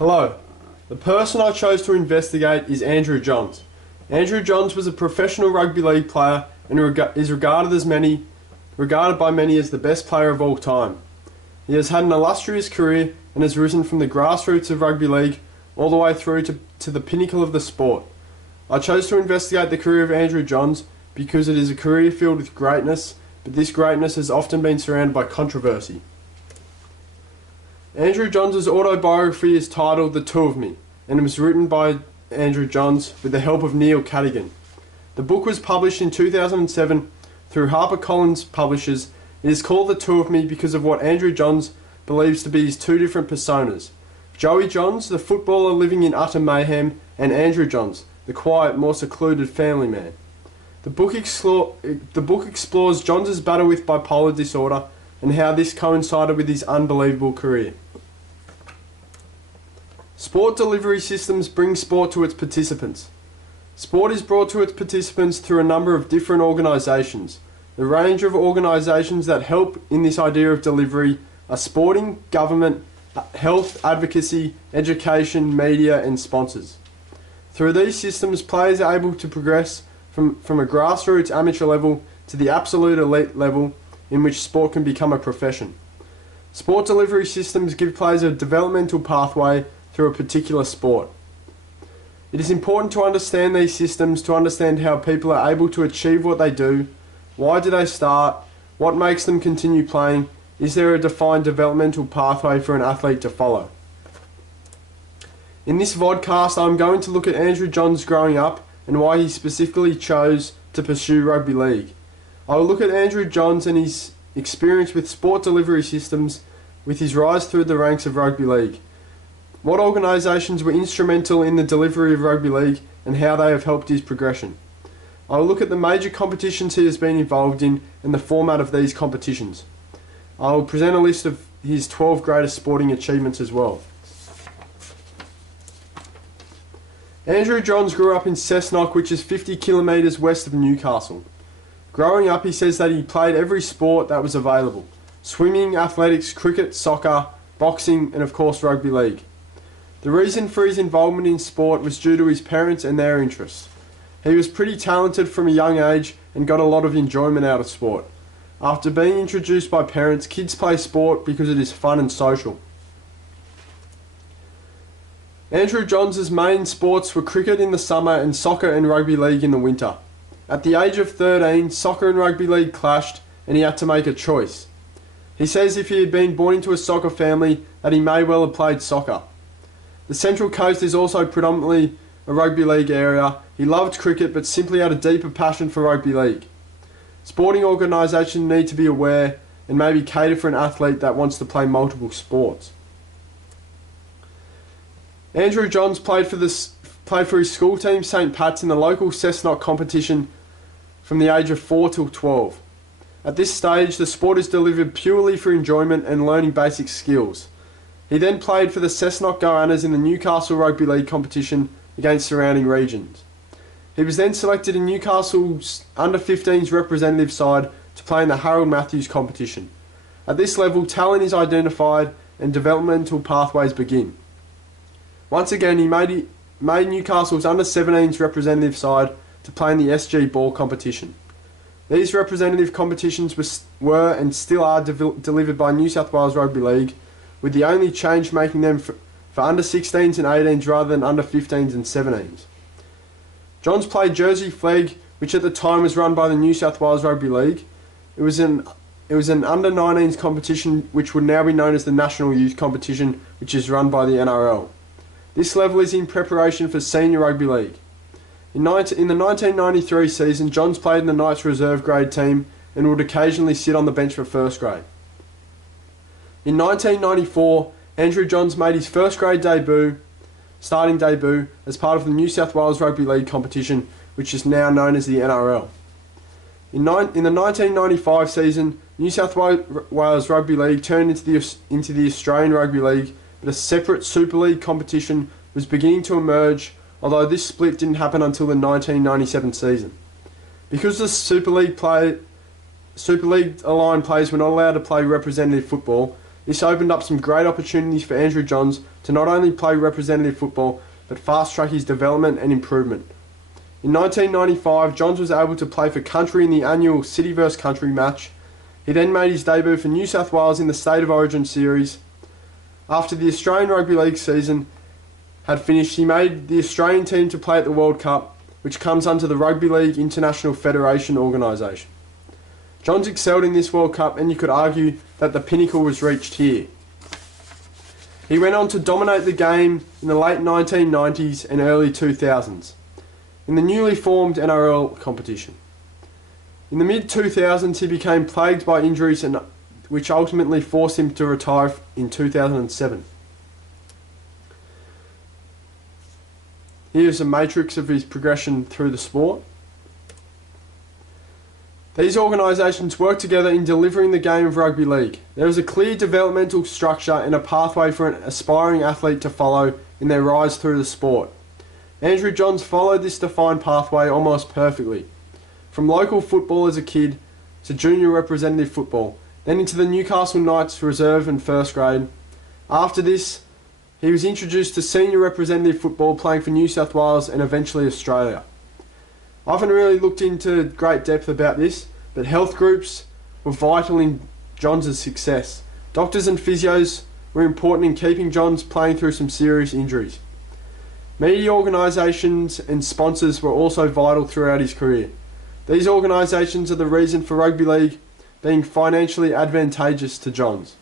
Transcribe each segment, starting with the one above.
Hello. The person I chose to investigate is Andrew Johns. Andrew Johns was a professional rugby league player and is regarded by many as the best player of all time. He has had an illustrious career and has risen from the grassroots of rugby league all the way through to the pinnacle of the sport. I chose to investigate the career of Andrew Johns because it is a career filled with greatness, but this greatness has often been surrounded by controversy. Andrew Johns' autobiography is titled The Two of Me, and it was written by Andrew Johns with the help of Neil Cadigan. The book was published in 2007 through HarperCollins Publishers. It is called The Two of Me because of what Andrew Johns believes to be his two different personas: Joey Johns, the footballer living in utter mayhem, and Andrew Johns, the quiet, more secluded family man. The book explores Johns' battle with bipolar disorder and how this coincided with his unbelievable career. Sport delivery systems bring sport to its participants. Sport is brought to its participants through a number of different organisations. The range of organisations that help in this idea of delivery are sporting, government, health, advocacy, education, media and sponsors. Through these systems, players are able to progress from a grassroots amateur level to the absolute elite level in which sport can become a profession. Sport delivery systems give players a developmental pathway through a particular sport. It is important to understand these systems to understand how people are able to achieve what they do. Why do they start? What makes them continue playing? Is there a defined developmental pathway for an athlete to follow? In this vodcast, I'm going to look at Andrew Johns growing up and why he specifically chose to pursue rugby league. I will look at Andrew Johns and his experience with sport delivery systems with his rise through the ranks of rugby league. What organisations were instrumental in the delivery of rugby league and how they have helped his progression. I will look at the major competitions he has been involved in and the format of these competitions. I will present a list of his 12 greatest sporting achievements as well. Andrew Johns grew up in Cessnock, which is 50 kilometres west of Newcastle. Growing up, he says that he played every sport that was available: swimming, athletics, cricket, soccer, boxing and of course rugby league. The reason for his involvement in sport was due to his parents and their interests. He was pretty talented from a young age and got a lot of enjoyment out of sport. After being introduced by parents, kids play sport because it is fun and social. Andrew Johns' main sports were cricket in the summer and soccer and rugby league in the winter. At the age of 13, soccer and rugby league clashed and he had to make a choice. He says if he had been born into a soccer family that he may well have played soccer. The Central Coast is also predominantly a rugby league area. He loved cricket but simply had a deeper passion for rugby league. Sporting organisations need to be aware and maybe cater for an athlete that wants to play multiple sports. Andrew Johns played for his school team St Pat's in the local Cessnock competition from the age of 4 till 12. At this stage, the sport is delivered purely for enjoyment and learning basic skills. He then played for the Cessnock Goannas in the Newcastle Rugby League competition against surrounding regions. He was then selected in Newcastle's under-15s representative side to play in the Harold Matthews competition. At this level, talent is identified and developmental pathways begin. Once again, he made Newcastle's under-17s representative side to play in the SG Ball competition. These representative competitions were and still are delivered by New South Wales Rugby League, with the only change making them for under-16s and 18s rather than under-15s and 17s. Johns played Jersey Flegg, which at the time was run by the New South Wales Rugby League. It was an under-19s competition which would now be known as the National Youth Competition, which is run by the NRL. This level is in preparation for Senior Rugby League. In the 1993 season, Johns played in the Knights reserve grade team and would occasionally sit on the bench for first grade. In 1994, Andrew Johns made his first grade starting debut as part of the New South Wales Rugby League competition, which is now known as the NRL. In the 1995 season, New South Wales Rugby League turned into the Australian Rugby League, but a separate Super League competition was beginning to emerge, although this split didn't happen until the 1997 season. Because the Super League aligned players were not allowed to play representative football, This opened up some great opportunities for Andrew Johns to not only play representative football, but fast-track his development and improvement. In 1995, Johns was able to play for Country in the annual City vs Country match. He then made his debut for New South Wales in the State of Origin series. After the Australian Rugby League season had finished, he made the Australian team to play at the World Cup, which comes under the Rugby League International Federation organisation. Johns excelled in this World Cup, and you could argue that the pinnacle was reached here. He went on to dominate the game in the late 1990s and early 2000s in the newly formed NRL competition. In the mid-2000s, he became plagued by injuries, which ultimately forced him to retire in 2007. Here's a matrix of his progression through the sport. These organisations work together in delivering the game of rugby league. There is a clear developmental structure and a pathway for an aspiring athlete to follow in their rise through the sport. Andrew Johns followed this defined pathway almost perfectly. From local football as a kid to junior representative football, then into the Newcastle Knights reserve and first grade. After this, he was introduced to senior representative football, playing for New South Wales and eventually Australia. I haven't really looked into great depth about this, but health groups were vital in Johns' success. Doctors and physios were important in keeping Johns playing through some serious injuries. Media organisations and sponsors were also vital throughout his career. These organisations are the reason for rugby league being financially advantageous to Johns.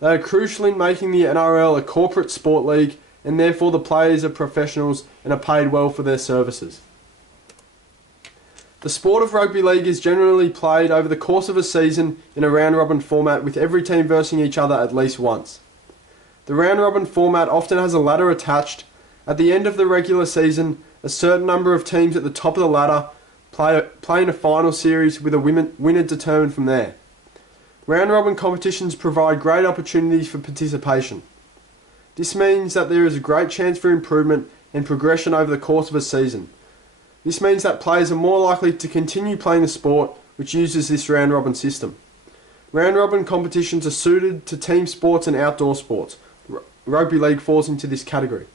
They are crucial in making the NRL a corporate sport league, and therefore the players are professionals and are paid well for their services. The sport of rugby league is generally played over the course of a season in a round-robin format, with every team versing each other at least once. The round-robin format often has a ladder attached. At the end of the regular season, a certain number of teams at the top of the ladder play in a final series, with a winner determined from there. Round-robin competitions provide great opportunities for participation. This means that there is a great chance for improvement and progression over the course of a season. This means that players are more likely to continue playing the sport, which uses this round-robin system. Round-robin competitions are suited to team sports and outdoor sports. Rugby league falls into this category.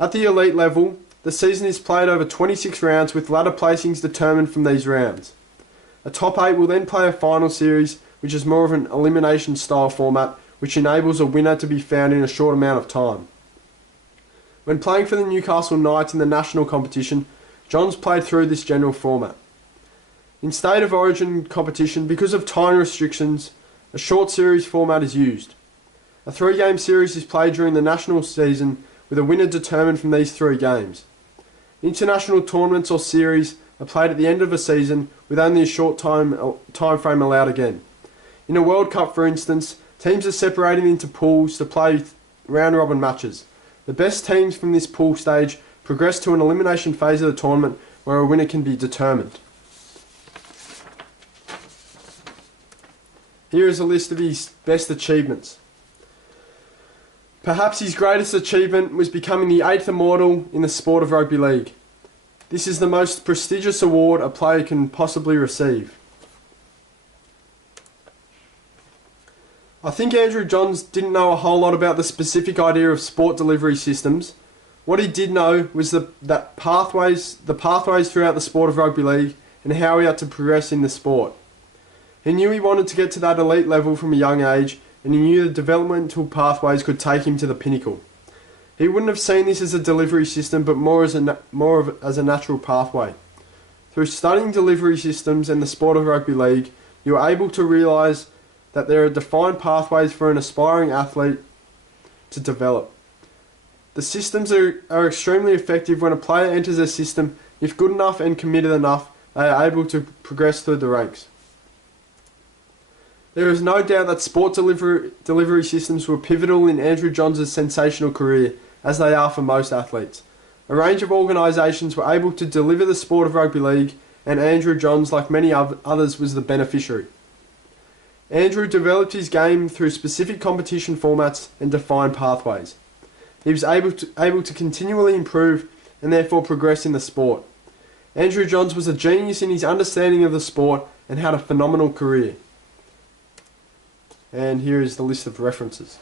At the elite level, the season is played over 26 rounds, with ladder placings determined from these rounds. A top 8 will then play a final series, which is more of an elimination style format, which enables a winner to be found in a short amount of time. When playing for the Newcastle Knights in the national competition, Johns played through this general format. In State of Origin competition, because of time restrictions, a short series format is used. A 3-game series is played during the national season, with a winner determined from these 3 games. International tournaments or series are played at the end of a season, with only a short time frame allowed again. In a World Cup, for instance, teams are separated into pools to play round-robin matches. The best teams from this pool stage progress to an elimination phase of the tournament, where a winner can be determined. Here is a list of his best achievements. Perhaps his greatest achievement was becoming the 8th immortal in the sport of rugby league. This is the most prestigious award a player can possibly receive. I think Andrew Johns didn't know a whole lot about the specific idea of sport delivery systems. What he did know was the pathways throughout the sport of rugby league, and how he had to progress in the sport. He knew he wanted to get to that elite level from a young age, and he knew the developmental pathways could take him to the pinnacle. He wouldn't have seen this as a delivery system, but more as a natural pathway. Through studying delivery systems and the sport of rugby league, you are able to realise that there are defined pathways for an aspiring athlete to develop. The systems are extremely effective when a player enters a system. If good enough and committed enough, they are able to progress through the ranks. There is no doubt that sport delivery systems were pivotal in Andrew Johns' sensational career, as they are for most athletes. A range of organisations were able to deliver the sport of rugby league, and Andrew Johns, like many others, was the beneficiary. Andrew developed his game through specific competition formats and defined pathways. He was able to continually improve and therefore progress in the sport. Andrew Johns was a genius in his understanding of the sport and had a phenomenal career. And here is the list of references.